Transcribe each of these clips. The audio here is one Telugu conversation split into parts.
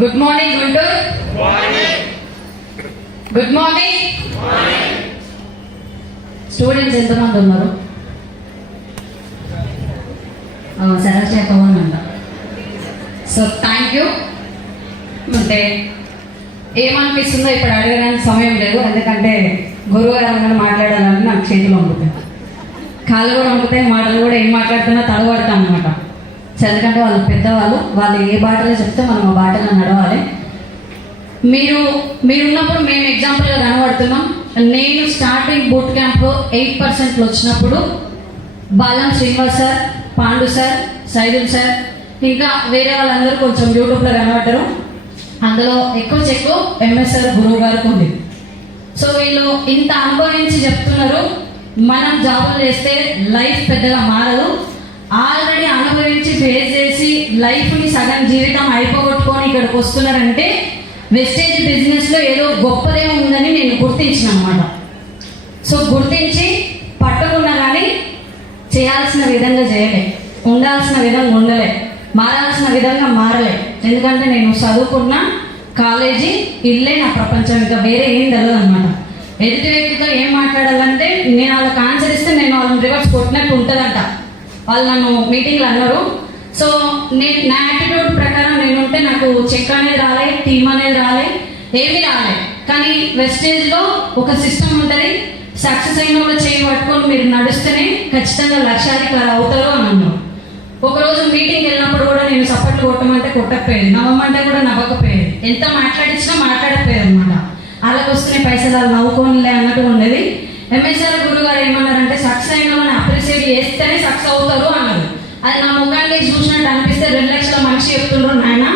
Good morning Guntur good morning students ఎంతమంది ఉన్నారు? సరస్వ పవన్ అంట. సో థ్యాంక్ యూ అంటే ఏమనిపిస్తుందో ఇప్పుడు అడగడానికి సమయం లేదు. ఎందుకంటే గురువు గారు మాట్లాడాలని నాకు చేతిలో ఉంటుంది కాళ్ళు కూడా ఉంటుతాయి మాటలు కూడా ఏం మాట్లాడుతున్నా తడబడతాం అనమాట ఎందుకంటే వాళ్ళు పెద్దవాళ్ళు వాళ్ళు ఏ బాటలో చెప్తే మనం ఆ బాటలో నడవాలి. మీరు మీరున్నప్పుడు మేము ఎగ్జాంపుల్గా కనబడుతున్నాం. నేను స్టార్టింగ్ బూట్ క్యాంప్ ఎయిట్ పర్సెంట్లు వచ్చినప్పుడు Balam Srinivas sir Pandu sir Saidul sir ఇంకా వేరే వాళ్ళందరూ కొంచెం యూట్యూబ్లో కనబడ్డారు. అందులో ఎక్కువ చెక్కు ఎంఎస్ఆర్ గురువు గారికి ఉంది సో వీళ్ళు ఇంత అనుభవించి చెప్తున్నారు. మనం జాబులు చేస్తే లైఫ్ పెద్దగా మారదు. ఆల్రెడీ అనుభవించి ఫేస్ చేసి లైఫ్ని సగం జీవితం అయిపోగొట్టుకొని ఇక్కడికి వస్తున్నారంటే వెస్టేజ్ బిజినెస్లో ఏదో గొప్పదేమో ఉందని నేను గుర్తించిన అనమాట సో గుర్తించి పట్టుకున్నా కానీ చేయాల్సిన విధంగా చేయలే. ఉండాల్సిన విధంగా ఉండలే. మారాల్సిన విధంగా మారలే. ఎందుకంటే నేను చదువుకున్న కాలేజీ ఇల్లే నా ప్రపంచం. ఇంకా వేరే ఏం తెలియదు అనమాట ఎదుటి వ్యక్తితో ఏం మాట్లాడాలంటే నేను వాళ్ళకి ఆన్సర్ ఇస్తే నేను వాళ్ళని రివర్స్ కొట్టినట్టు ఉంటుందంట. వాళ్ళు నన్ను మీటింగ్లు అన్నారు. సో నేను నా యాటిట్యూడ్ ప్రకారం నేనుంటే నాకు చెక్ అనేది రాలే టీమ్ అనేది రాలే ఏమీ రాలే. కానీ వెస్టేజ్లో ఒక సిస్టమ్ ఉంటుంది. సక్సెస్ అయిన వాళ్ళు చేయి పట్టుకొని మీరు నడుస్తేనే ఖచ్చితంగా లక్షాధికారు అవుతారు అని అన్నారు. ఒకరోజు మీటింగ్ వెళ్ళినప్పుడు కూడా నేను సపోర్ట్లు కొట్టమంటే కొట్టకపోయేది. నవ్వమంటే కూడా నవ్వకపోయేది. ఎంత మాట్లాడించినా మాట్లాడకపోయేది అనమాట వాళ్ళకి పైసలు వాళ్ళు నవ్వుకోనిలే అన్నట్టు ఉండేది. అది నా ముఖానికి చూసినట్టు అనిపిస్తే రెండు లక్షల మనిషి చెప్తుండ్రు నాయన.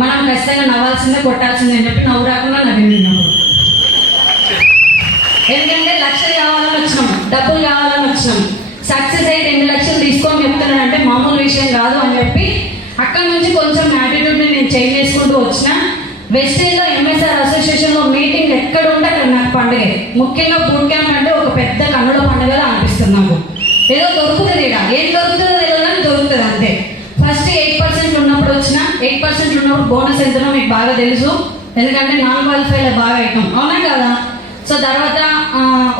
మనం ఖచ్చితంగా నవ్వాల్సిందే కొట్టాల్సిందే అని చెప్పి నవ్వు రాకుండా నవ్వింది ఎందుకంటే లక్ష కావాలని వచ్చినాం డబ్బులు కావాలని వచ్చినాం. సక్సెస్ అయ్యి రెండు లక్షలు తీసుకొని చెప్తున్నానంటే మామూలు విషయం కాదు అని చెప్పి అక్కడ నుంచి కొంచెం యాటిట్యూడ్ని నేను చేంజ్ చేసుకుంటూ వచ్చిన. వెస్టేజ్లో ఎంఎస్ఆర్ అసోసియేషన్లో మీటింగ్ ఎక్కడ ఉంటే అక్కడ నాకు పండుగ. ముఖ్యంగా బూట్ క్యాంప్ అంటే ఒక పెద్ద కన్నుల పండుగలా అనిపిస్తుంది నాకు. ఏదో దొరుకుతుంది ఏం దొరుకుతుందో తెలియదు. పర్సెంట్ ఉన్నప్పుడు బోనస్ ఎంతనో మీకు బాగా తెలుసు. ఎందుకంటే నాన్ క్వాలిఫైలో బాగా అయితాం అవునా కదా? సో తర్వాత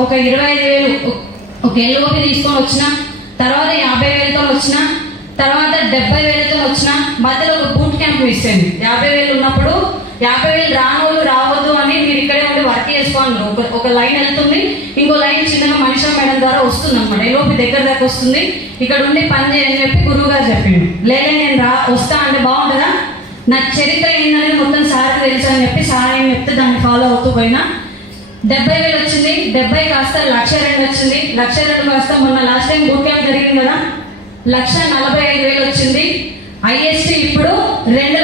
ఒక ఇరవై ఐదు వేలు ఒక ఎల్లుగోపి తీసుకొని వచ్చిన తర్వాత యాభై వేలతో వచ్చిన తర్వాత డెబ్బై వేలతో వచ్చిన మధ్యలో ఒక బూట్ క్యాంప్ ఇచ్చాను యాభై వేలు ఉన్నప్పుడు యాభై వేలు రానోళ్ళు రావద్దు అని మీరు ఇక్కడే ఉండి వర్క్ చేసుకోండి ఒక ఒక లైన్ వెళ్తుంది ఇంకో లైన్ చిన్నగా మనిషి మేడం ద్వారా వస్తుంది అనమాట ఎల్లోపి దగ్గర దాకా వస్తుంది. ఇక్కడ ఉండి పని చేయని చెప్పి గురువు గారు చెప్పిండు. లేదా నేను రా వస్తా అంటే బాగుంటుందా? నా చరిత్ర ఏంటనేది మొత్తం సార్కి తెలుసు అని చెప్పి సార్ ఏం చెప్తే దాన్ని ఫాలో అవుతూ పోయినా. డెబ్బై వేలు వచ్చింది. డెబ్బై కాస్త లక్ష రెండు వచ్చింది. లక్ష రెండు కాస్త మొన్న లాస్ట్ టైం బూట్ క్యాంప్ జరిగింది కదా. లక్ష నలభై ఐదు వేలు వచ్చింది. ఐఎస్టీ ఇప్పుడు రెండు